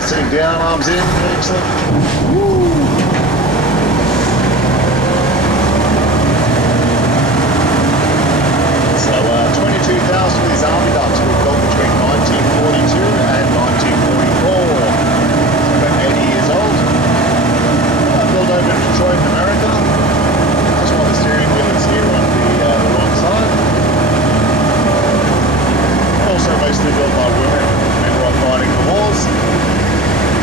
Sitting down, arms in. Excellent. Woo. So 22,000 of these army ducks were built between 1942 and 1944. About 80 years old. Built over in Detroit, America. That's why the steering wheel is here on the wrong side. Also mostly built by women who were fighting the wars.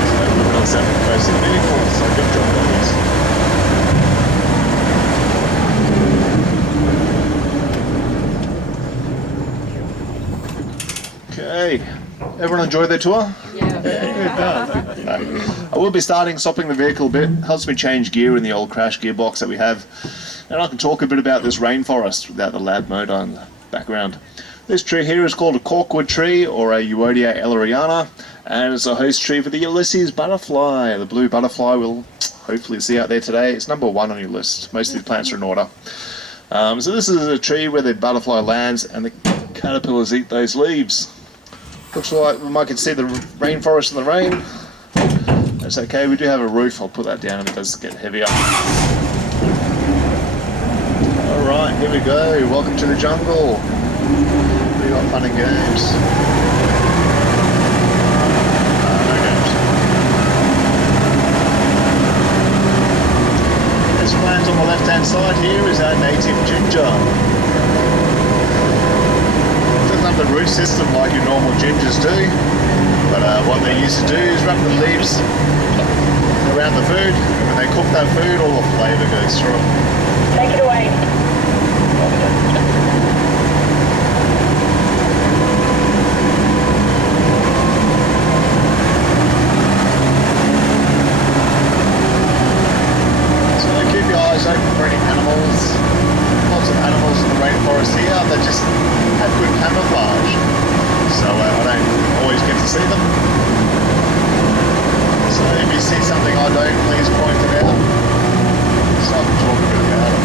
So women on seven facing vehicles, so good job on this. Okay, everyone enjoy their tour? Yeah. I will be stopping the vehicle a bit. Helps me change gear in the old crash gearbox that we have. And I can talk a bit about this rainforest without the loud motor in the background. This tree here is called a corkwood tree, or a Euodia elleriana, and it's a host tree for the Ulysses butterfly. The blue butterfly we'll hopefully see out there today. It's number 1 on your list. Most of these plants are in order. So this is a tree where the butterfly lands and the caterpillars eat those leaves. Looks like we might can see the rainforest in the rain. That's okay, we do have a roof. I'll put that down if it does get heavier. Alright, here we go. Welcome to the jungle. We got fun and games. No games. This plant on the left hand side here is our native ginger. Up the root system like your normal gingers do, but what they used to do is wrap the leaves around the food, and when they cook that food all the flavour goes through it. Take it away. So keep your eyes open for any animals. Lots of animals in the rainforest here that just have good camouflage, so I don't always get to see them. So if you see something I don't, please point it out so I can talk a bit about it.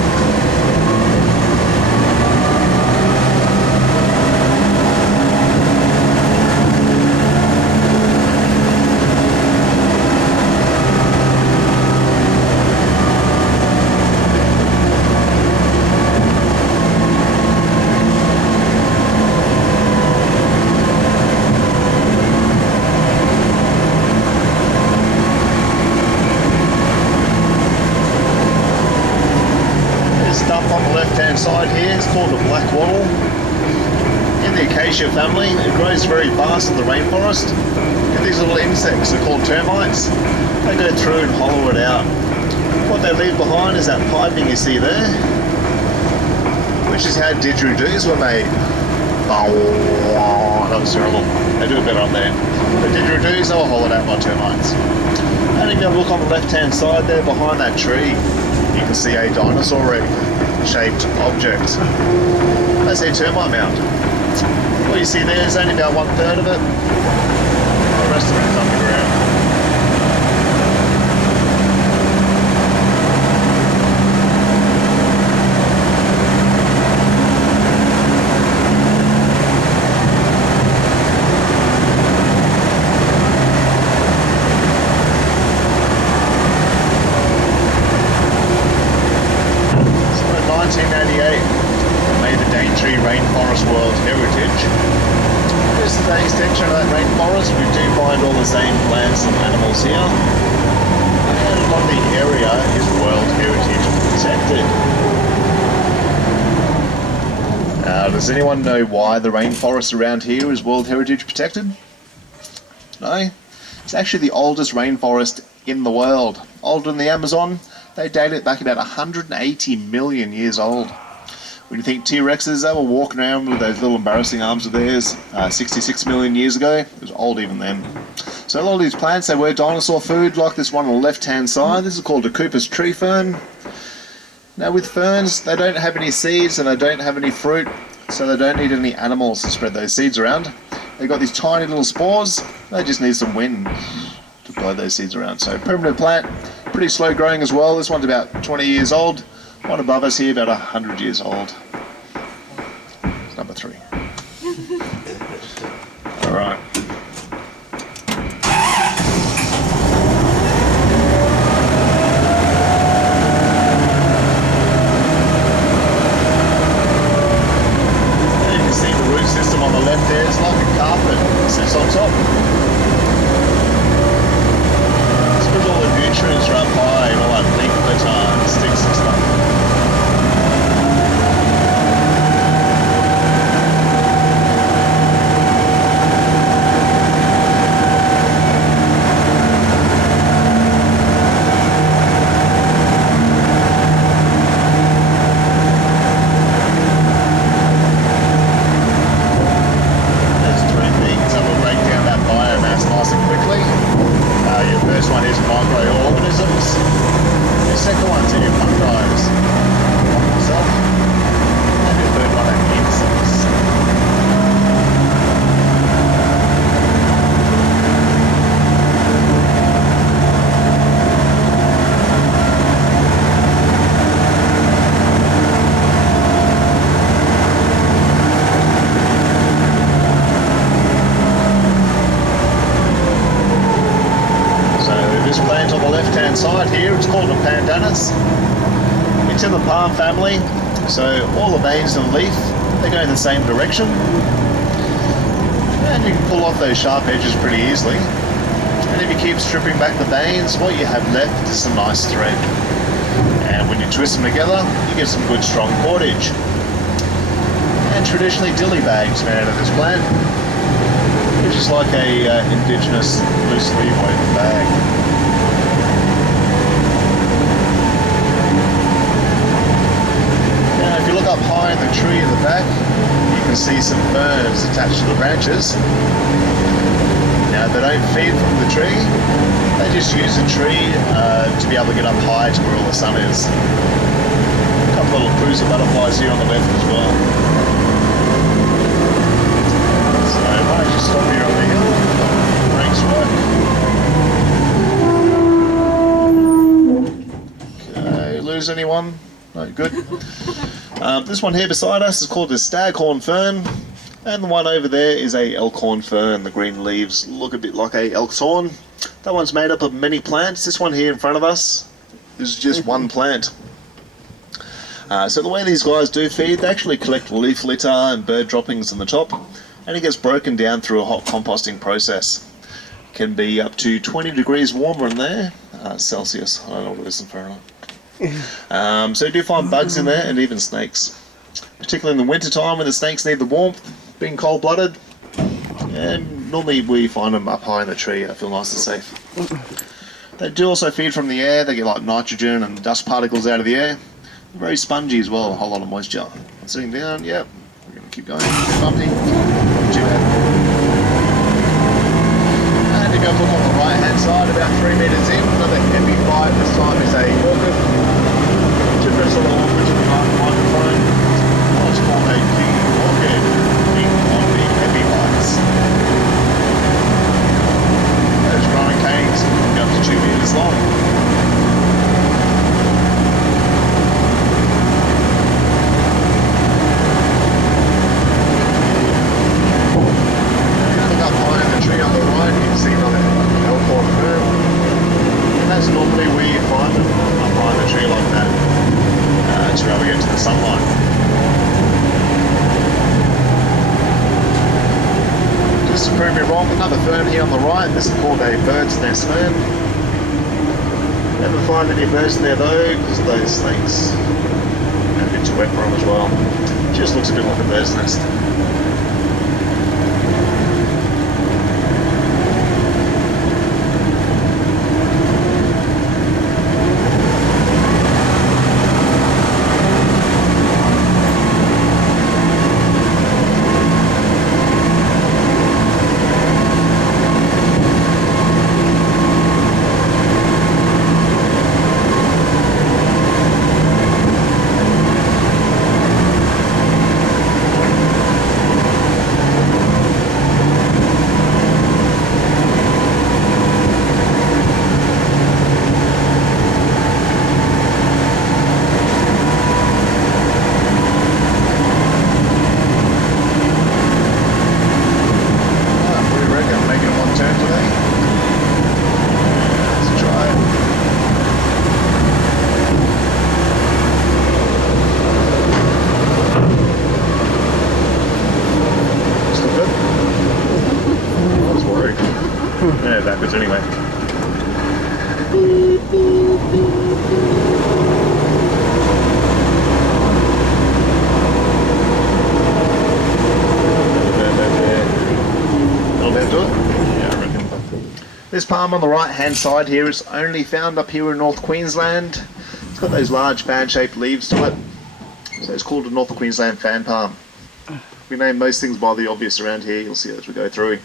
Side here is called a black wattle. In the acacia family, it grows very fast in the rainforest. And these little insects are called termites. They go through and hollow it out. What they leave behind is that piping you see there, which is how didgeridoos were made. That was terrible. They do it better up there. The didgeridoos, they were hollowed out by termites. And if you have a look on the left hand side there behind that tree, you can see a dinosaur egg shaped object. That's a termite mound. What you see there is only about 1/3 of it. The rest of it is underground. Rainforest World Heritage. This is an extension of that rainforest. We do find all the same plants and animals here. And a lot of the area is World Heritage protected. Does anyone know why the rainforest around here is World Heritage protected? No? It's actually the oldest rainforest in the world. Older than the Amazon. They date it back about 180 million years old. When you think T-Rexes, they were walking around with those little embarrassing arms of theirs 66 million years ago. It was old even then. So a lot of these plants, they were dinosaur food, like this one on the left-hand side. This is called a Cooper's tree fern. Now with ferns, they don't have any seeds and they don't have any fruit, so they don't need any animals to spread those seeds around. They've got these tiny little spores. They just need some wind to blow those seeds around. So primitive plant, pretty slow growing as well. This one's about 20 years old. One above us here, about 100 years old. It's number 3. All right. leaves on top. It's because all the nutrients are up high and all that leaf litter and sticks and stuff. Side here, it's called a pandanus. It's in the palm family, so all the veins in the leaf, they go in the same direction, and you can pull off those sharp edges pretty easily. And if you keep stripping back the veins, what you have left is some nice thread, and when you twist them together you get some good strong cordage. And traditionally dilly bags made out of this plant, which is like a indigenous loose leaf woven bag. If you look up high in the tree in the back, you can see some ferns attached to the branches. Now they don't feed from the tree, they just use the tree to be able to get up high to where all the sun is. A couple of little cruiser butterflies here on the left as well. So I might just stop here on the hill, brakes work. Okay, lose anyone? No, good. This one here beside us is called the staghorn fern, and the one over there is a elkhorn fern. The green leaves look a bit like a elk's horn. That one's made up of many plants. This one here in front of us is just one plant. So the way these guys do feed, they actually collect leaf litter and bird droppings on the top, and it gets broken down through a hot composting process. It can be up to 20 degrees warmer in there, Celsius. I don't know what it is in Fahrenheit. So you do find bugs in there and even snakes, particularly in the winter time when the snakes need the warmth, being cold-blooded, and normally we find them up high in the tree. I feel nice and safe. They do also feed from the air. They get like nitrogen and dust particles out of the air. They're very spongy as well, a whole lot of moisture. Sitting down, yep, we're going to keep going, keep bumping, not too bad. And if you look on the right hand side, about 3 metres in, another heavy bite. This time is a orchid. Different sort of orchid to the microphone. What's called a king orchid. King on the heavy bites. Those growing canes can go up to 2 metres long. Look up high in the tree on the right, you can see another elkhorn fern. And that's normally where you find them, up high in the tree like that. To be able to get to the sunlight. Just to prove me wrong, another fern here on the right. This is called a bird's nest fern. Never find any birds in there though, because of those snakes. And a bit too wet for them as well. Just looks a bit like a bird's nest. Yeah, backwards anyway. That'll do it? Yeah, I reckon. This palm on the right hand side here is only found up here in North Queensland. It's got those large fan-shaped leaves to it. So it's called a North Queensland fan palm. We name most things by the obvious around here, you'll see as we go through.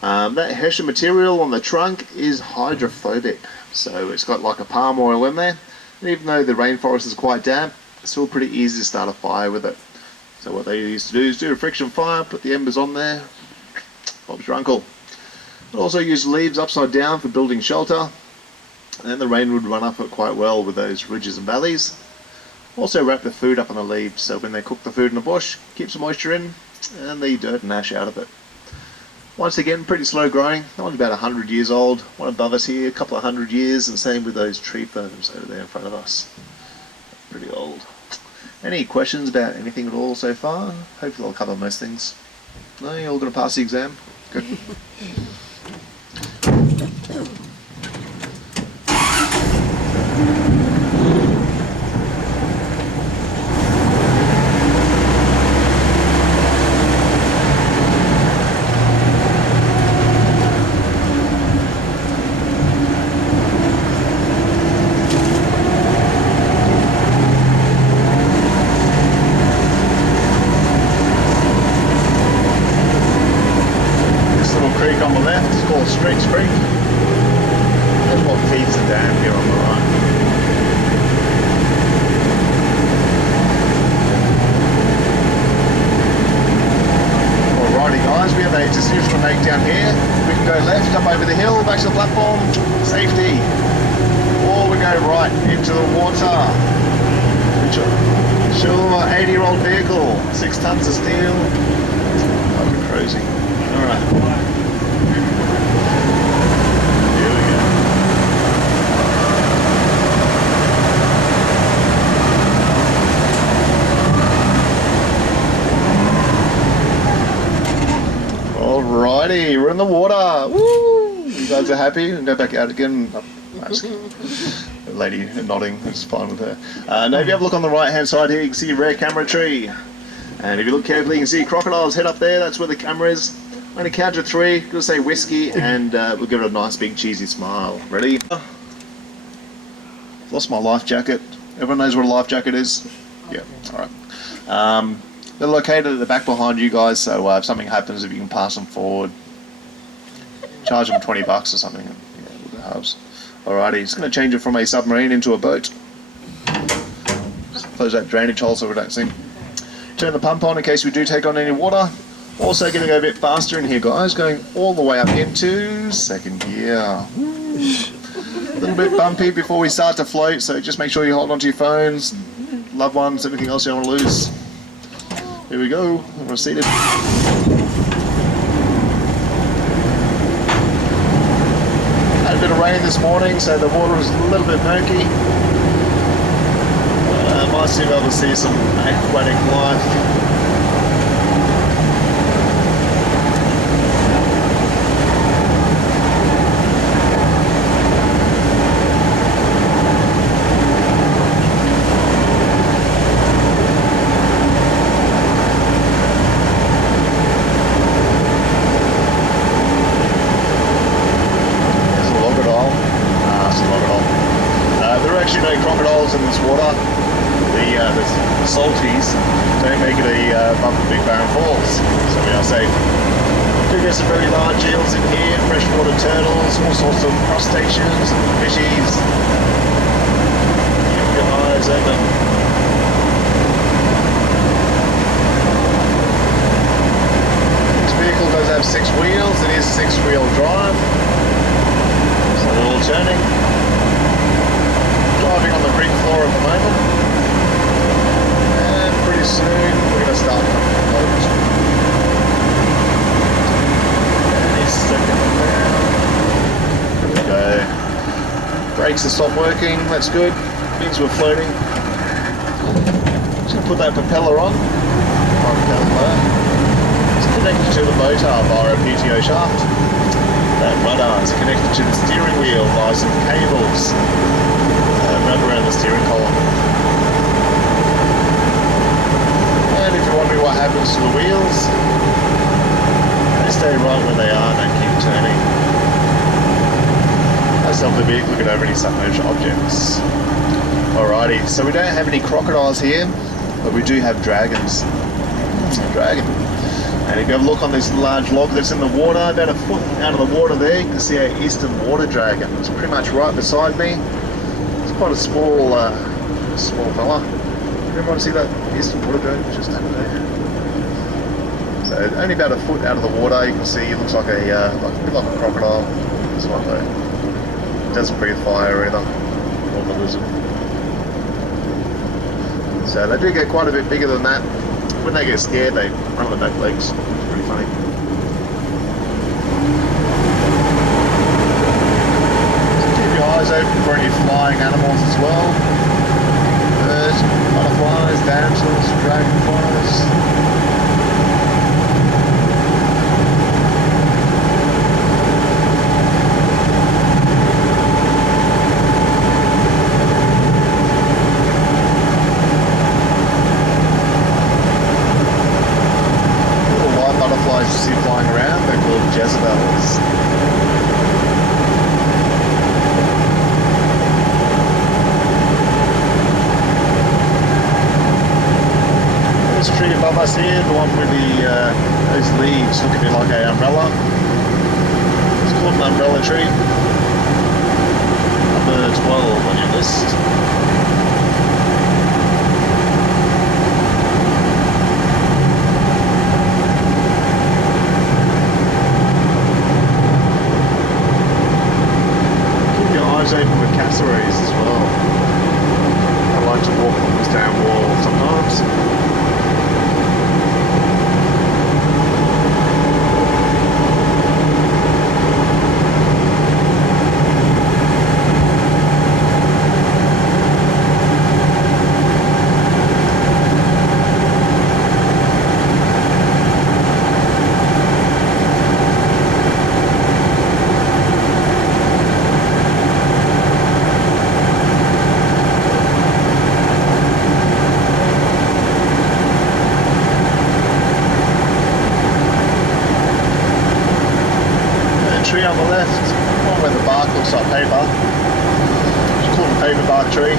That hessian material on the trunk is hydrophobic. So it's got like a palm oil in there. And even though the rainforest is quite damp, it's still pretty easy to start a fire with it. So what they used to do is do a friction fire, put the embers on there, Bob's your uncle. It also used leaves upside down for building shelter, and then the rain would run up it quite well with those ridges and valleys. Also wrap the food up on the leaves, so when they cook the food in the bush, keeps the moisture in and the dirt and ash out of it. Once again, pretty slow growing. That one's about 100 years old. One above us here, a couple of 100 years, and same with those tree ferns over there in front of us. Pretty old. Any questions about anything at all so far? Hopefully I'll cover most things. No, you're all going to pass the exam? Good. Streets Creek. That's what feeds the dam here on the right. Alrighty guys, we have a decision to make down here. We can go left up over the hill, back to the platform, safety. Or we go right into the water. Sure, 80-year-old vehicle, 6 tons of steel. Fucking crazy. Alright. Alrighty, we're in the water. Woo! You guys are happy? And go back out again. The lady nodding, it's fine with her. Now if you have a look on the right hand side here, you can see a rare camera tree. And if you look carefully, you can see crocodiles head up there, that's where the camera is. I'm going to count to 3, going to say whiskey, and we'll give it a nice big cheesy smile. Ready? Lost my life jacket. Everyone knows what a life jacket is? Yeah, alright. They're located at the back behind you guys, so if something happens, if you can pass them forward, charge them $20 or something. Yeah, with the hubs. Alrighty, it's going to change it from a submarine into a boat. Just close that drainage hole so we don't sink. Turn the pump on in case we do take on any water. Also going to go a bit faster in here, guys, going all the way up into second gear. A little bit bumpy before we start to float, so just make sure you hold onto your phones, loved ones, anything else you don't want to lose. Here we go, we're seated. Had a bit of rain this morning, so the water was a little bit murky. Might still be able to see some aquatic life. In this water, the salties don't make it a bump of Big Barren Falls, so we are safe. Do get some very large eels in here, freshwater turtles, all sorts of crustaceans and fishies. Keep your eyes open. This vehicle does have 6 wheels, it is 6-wheel drive, so they're all turning. Driving on the brick floor at the moment, and pretty soon we're going to start coming to the boat. Any second now. There we go. Brakes have stopped working, that's good. Means we're floating. Just going to put that propeller on. It's connected to the motor via a PTO shaft. That rudder is connected to the steering wheel by some cables wrap around the steering column. And if you're wondering what happens to the wheels, they stay right where they are, don't keep turning. That's help the vehicle get over any submerged objects. Alrighty, so we don't have any crocodiles here, but we do have dragons. A dragon. And if you have a look on this large log that's in the water, about a foot out of the water there, you can see our eastern water dragon. It's pretty much right beside me. It's quite a small fella. Everyone see that eastern water dragon just over there? So only about a foot out of the water, you can see it looks like a bit like a crocodile. This one though. It doesn't breathe fire either, or the lizard. So they do get quite a bit bigger than that. When they get scared, they run on the back legs. It's pretty funny. So keep your eyes open for any flying animals as well. Birds, butterflies, damsels, dragonflies. Butterflies you see flying around, they're called Jezebels. This tree above us here, the one with those leaves look a bit like an umbrella. It's called an umbrella tree. Number 12 on your list. Open with cassowaries as well. I like to walk on this down wall sometimes. Tree on the left, one where the bark looks like paper. It's called a paper bark tree.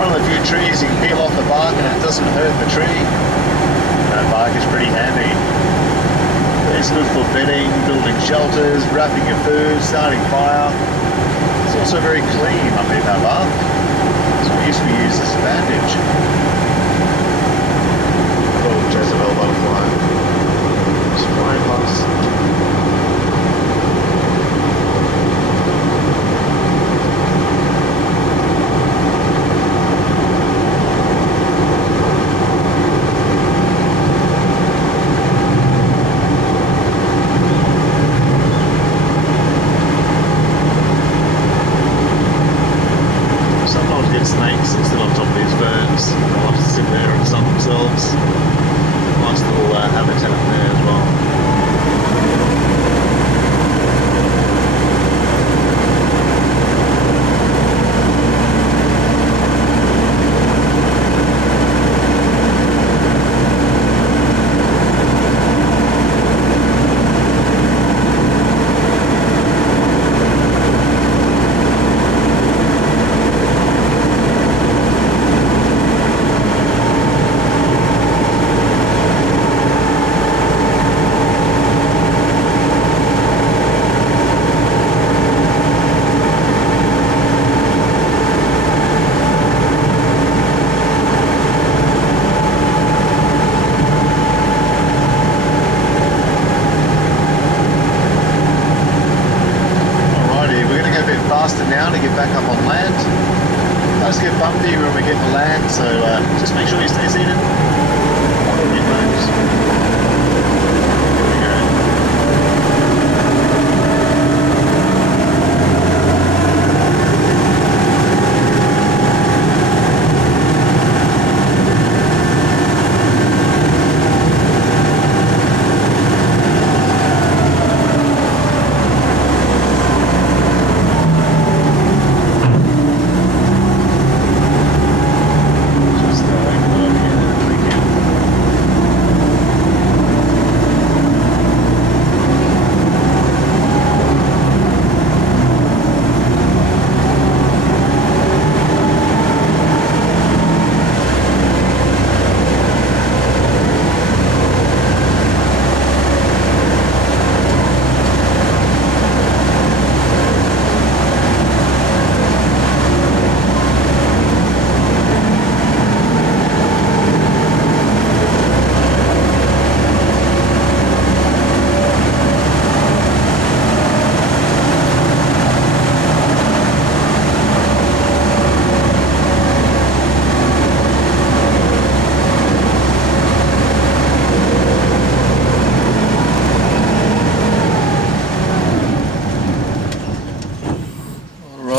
One of the few trees you can peel off the bark and it doesn't hurt the tree. That bark is pretty handy. It's good for bedding, building shelters, wrapping your food, starting fire. It's also very clean, I think, that bark. So it used to be used as a bandage. Oh, Jezebel butterfly. It's flying past. Snakes and still on top of these birds. They like to sit there and sun themselves. Nice little habitat there as well. Now to get back up on land. It does get bumpy when we get to land, so just make sure you stay seated. Here we go.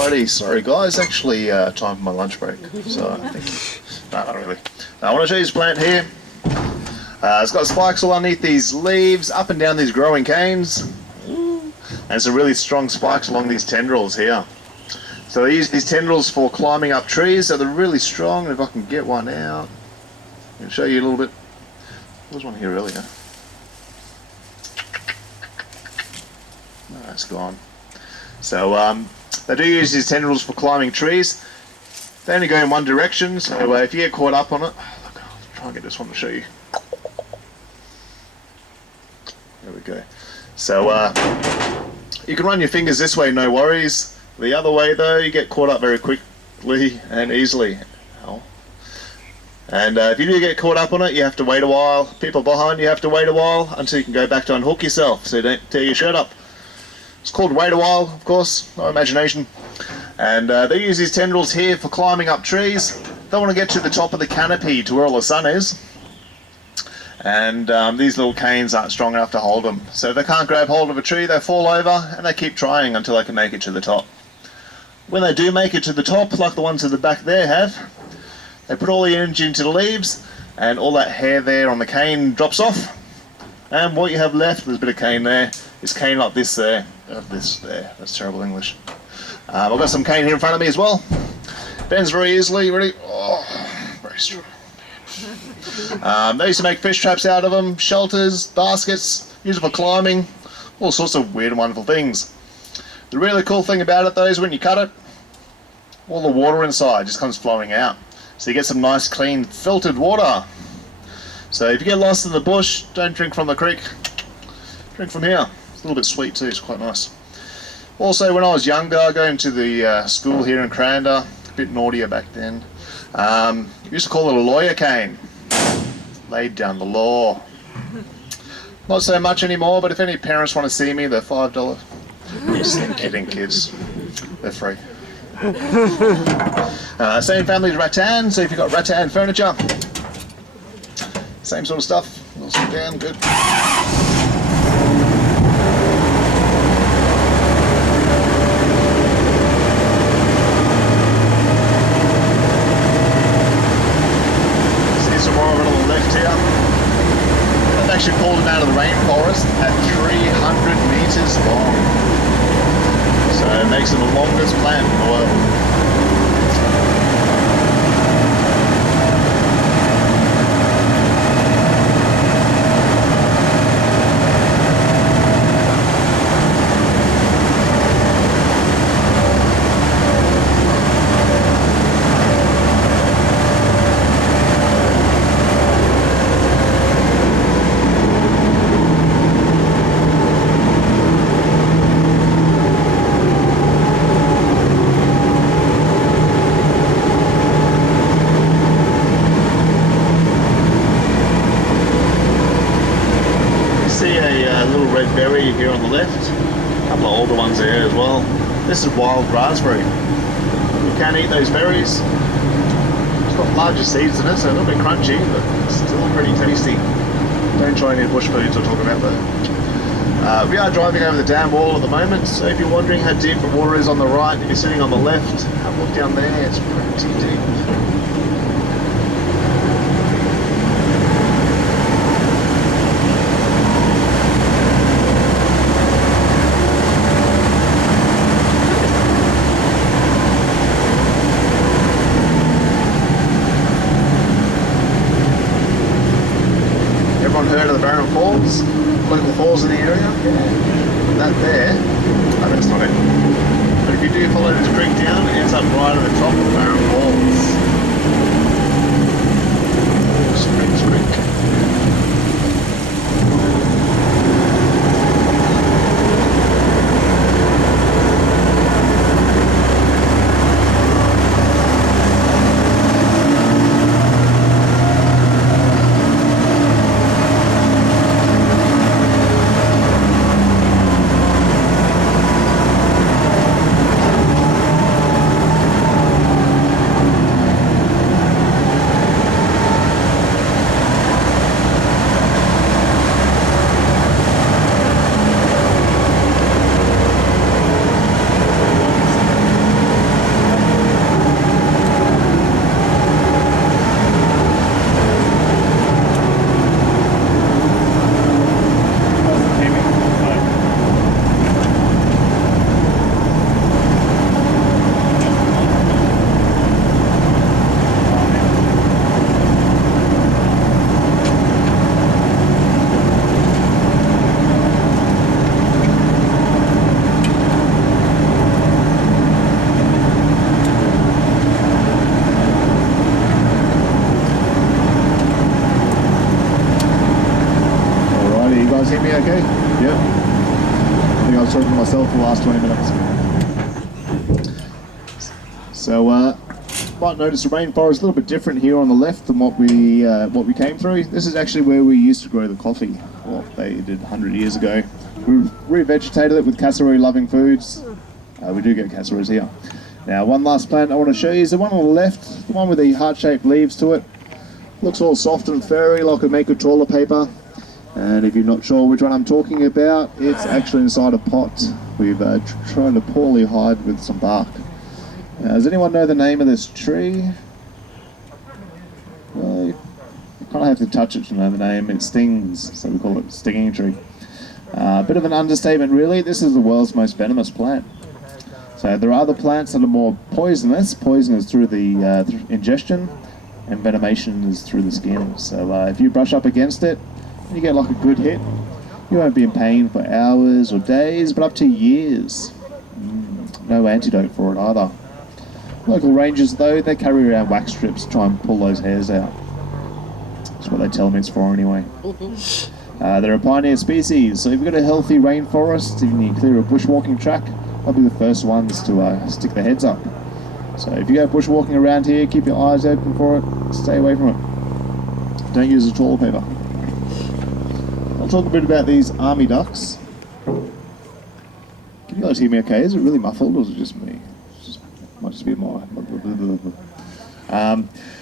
Alrighty, sorry guys, actually time for my lunch break. So I think, no, not really. Now, I want to show you this plant here. It's got spikes all underneath these leaves, up and down these growing canes. And some really strong spikes along these tendrils here. So they use these tendrils for climbing up trees, so they're really strong. And if I can get one out, I can show you a little bit. There was one here earlier. No, it's gone. So they do use these tendrils for climbing trees. They only go in one direction, so if you get caught up on it, look, I'll try and get this one to show you. There we go. So you can run your fingers this way, no worries. The other way though, you get caught up very quickly and easily. And if you do get caught up on it, you have to wait a while. People behind you have to wait a while until you can go back to unhook yourself, so you don't tear your shirt up. It's called wait a while, of course, no imagination. And they use these tendrils here for climbing up trees. They want to get to the top of the canopy to where all the sun is. And these little canes aren't strong enough to hold them. So if they can't grab hold of a tree, they fall over and they keep trying until they can make it to the top. When they do make it to the top, like the ones at the back there have, they put all the energy into the leaves and all that hair there on the cane drops off. And what you have left, there's a bit of cane there, is cane like this there. This there, that's terrible English. I've got some cane here in front of me as well. Bends very easily, ready? Oh, very strong. They used to make fish traps out of them, shelters, baskets, use it for climbing, all sorts of weird and wonderful things. The really cool thing about it though is when you cut it, all the water inside just comes flowing out. So you get some nice clean filtered water. So if you get lost in the bush, don't drink from the creek, drink from here. It's a little bit sweet too, it's quite nice. Also when I was younger, going to the school here in Karanda, a bit naughtier back then, we used to call it a lawyer cane. Laid down the law. Not so much anymore, but if any parents want to see me, they're $5. Just kidding, kids. They're free. Same family as rattan, so if you've got rattan furniture, same sort of stuff. A little sit down, good. I've actually pulled it out of the rainforest at 300 meters long. So it makes it the longest plant in the world. Red berry here on the left, a couple of older ones there as well. This is wild raspberry. You can't eat those berries. It's got larger seeds in it, so a little bit crunchy, but it's still pretty tasty. Don't try any bush foods I'll talk about that. We are driving over the dam wall at the moment, so if you're wondering how deep the water is on the right, if you're sitting on the left, have a look down there, it's pretty deep. Heard of the Barron Falls? Local falls in the area? That there, oh, that's not it. But if you do follow this creek down, it ends up right at the top of the Barron Falls. Springs Creek. was talking to myself for the last 20 minutes. So, might notice the rainforest is a little bit different here on the left than what we came through. This is actually where we used to grow the coffee. Well, they did 100 years ago. We revegetated it with cassowary-loving foods. We do get cassowaries here. Now, one last plant I want to show you is the one on the left, the one with the heart-shaped leaves to it. Looks all soft and furry like a make of toilet paper. And if you're not sure which one I'm talking about, it's actually inside a pot. We've tried to poorly hide with some bark. Does anyone know the name of this tree? Well, you kind of have to touch it to know the name. It stings, so we call it stinging tree. Bit of an understatement, really. This is the world's most venomous plant. So there are other plants that are more poisonous. Poison is through the ingestion, and venomation is through the skin. So if you brush up against it, and you get like a good hit, you won't be in pain for hours or days, but up to years. No antidote for it either. Local rangers, though, they carry around wax strips to try and pull those hairs out. That's what they tell me it's for anyway. They're a pioneer species, so if you've got a healthy rainforest, if you clear a bushwalking track, they'll be the first ones to stick their heads up. So if you go bushwalking around here, keep your eyes open for it, stay away from it. Don't use the toilet paper. I'll talk a bit about these army ducks. Can you guys hear me okay? Is it really muffled or is it just me? Might just be my...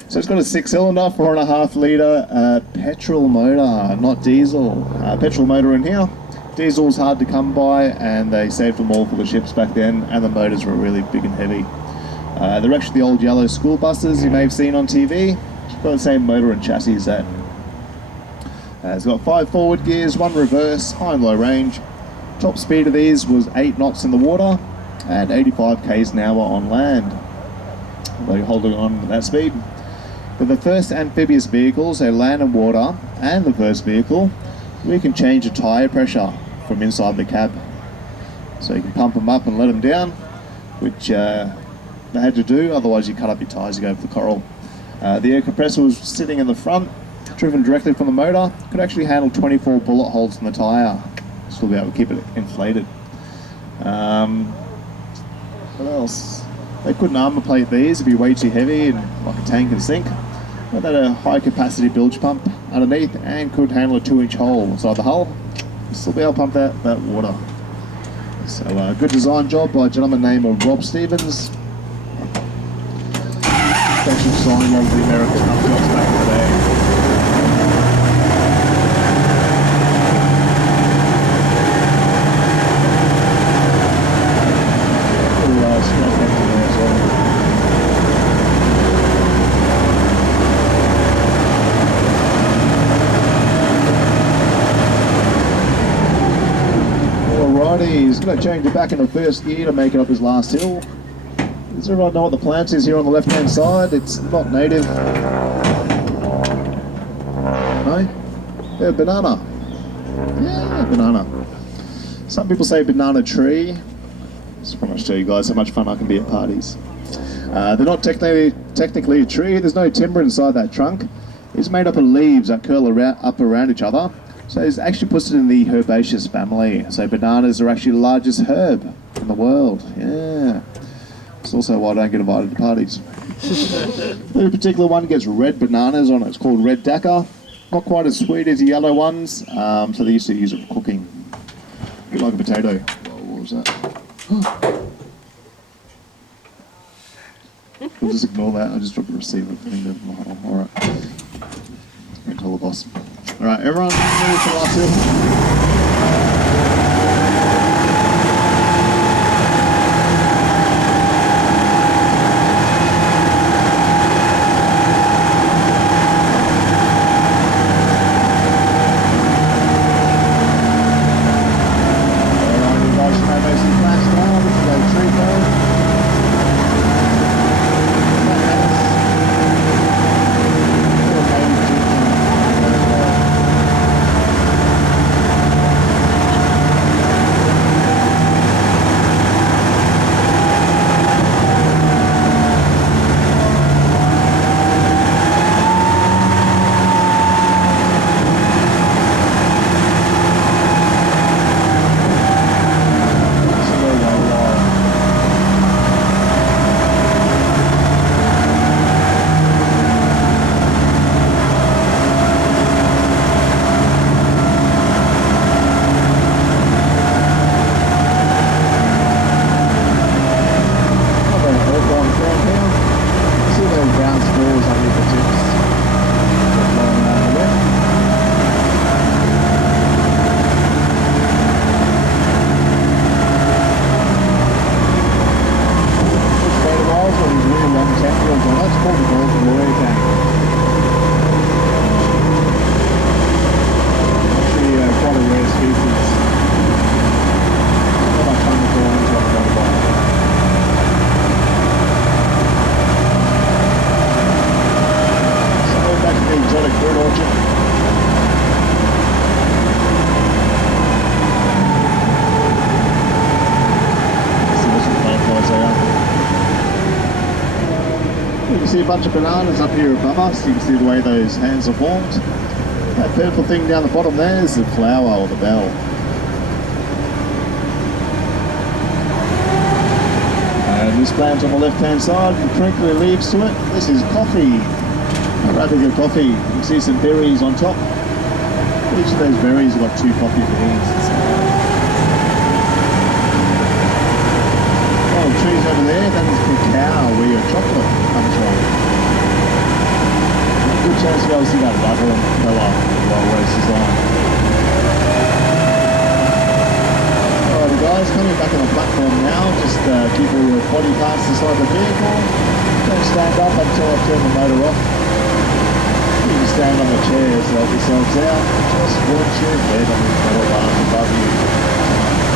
So it's got a 6-cylinder, 4.5 litre petrol motor, not diesel. Petrol motor in here. Diesel's hard to come by, and they saved them all for the ships back then, and the motors were really big and heavy. They're actually the old yellow school buses you may have seen on TV. It's got the same motor and chassis as that. It's got 5 forward gears, 1 reverse, high and low range. Top speed of these was 8 knots in the water and 85 k's an hour on land. Although you're holding on at that speed. They're the first amphibious vehicles, so land and water, and the first vehicle, we can change the tyre pressure from inside the cab. So you can pump them up and let them down, which they had to do, otherwise you cut up your tyres, you go for the coral. The air compressor was sitting in the front, driven directly from the motor, could actually handle 24 bullet holes in the tyre. Still be able to keep it inflated. What else? They couldn't armour plate these, it'd be way too heavy and like a tank and sink. But they had a high capacity bilge pump underneath and could handle a 2-inch hole inside the hull. Still be able to pump that water. So good design job by a gentleman named Rob Stevens. Actually signed one of the American Aquaducks back in the day. He's going to change it back in the first gear to make it up his last hill. Does everyone know what the plant is here on the left hand side? It's not native. No? Yeah, banana. Yeah, banana. Some people say banana tree. Just want to show you guys how much fun I can be at parties. They're not technically a tree. There's no timber inside that trunk. It's made up of leaves that curl up around each other. So it actually puts it in the herbaceous family. So bananas are actually the largest herb in the world. Yeah. It's also why I don't get invited to parties. The particular one gets red bananas on it. It's called red Dakar. Not quite as sweet as the yellow ones. So they used to use it for cooking. A bit like a potato. Whoa, what was that? We'll just ignore that. I'll just drop the receiver. Alright. Can't tell the boss. Alright, everyone, move to the last hill. Alright, you guys should have those plants now. We can go tree road. bunch of bananas up here above us. You can see the way those hands are formed. That purple thing down the bottom there is the flower or the bell. And this plant on the left-hand side with crinkly leaves to it, this is coffee. Arabica coffee. You can see some berries on top. Each of those berries have got 2 coffee beans. Oh, trees over there, that is cacao where your chocolate comes from. Good chance to be able to see that rudder and propeller while race is on. Alrighty guys, coming back on the platform now, just keep all your body parts inside the vehicle. Don't stand up until I turn the motor off. You can stand on the chairs to help yourselves out. Just watch your head on the metal bars above you.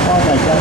I'm okay.